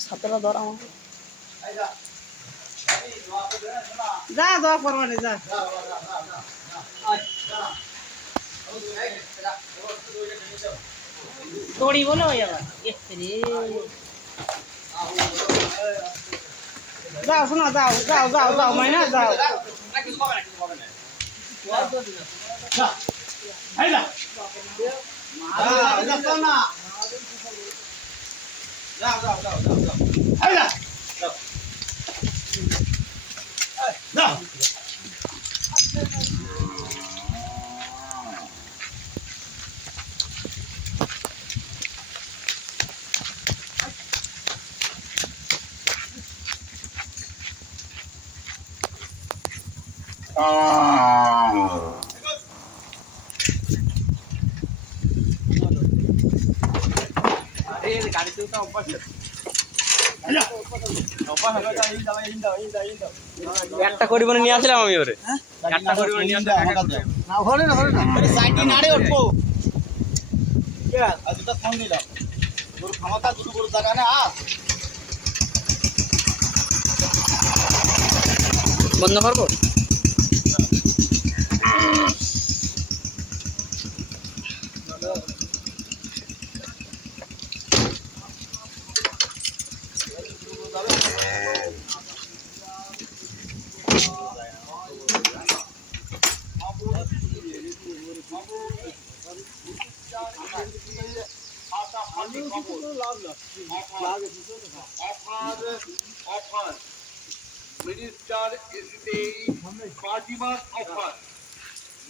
সাতটা ধর আমাকে যা দোয়া করবা রে। যা দড়ি বলে হয়ে যাও শোনা যাও যাও যাও যাও মাইনা যাও একটা পরিমাণে নিয়ে আসলাম আমি ওরে। একটা পরিমাণে নিয়ে আসলাম সাইডে নাড়ে উঠবো ফোন দিলাম। গরু খামাকা দুটো গরু জায়গা না আস বন্ধ করব? অফার অফার মিনিস্টার এসিতে পার্টিমাস অফার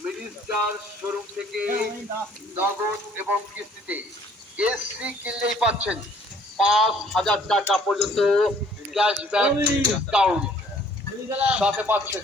মিনিস্টার শোরুম থেকে নগদ এবং কিস্তিতে এসি কিনলেই পাচ্ছেন পাঁচ হাজার টাকা পর্যন্ত ক্যাশব্যাক ডিসকাউন্ট সাথে পাচ্ছেন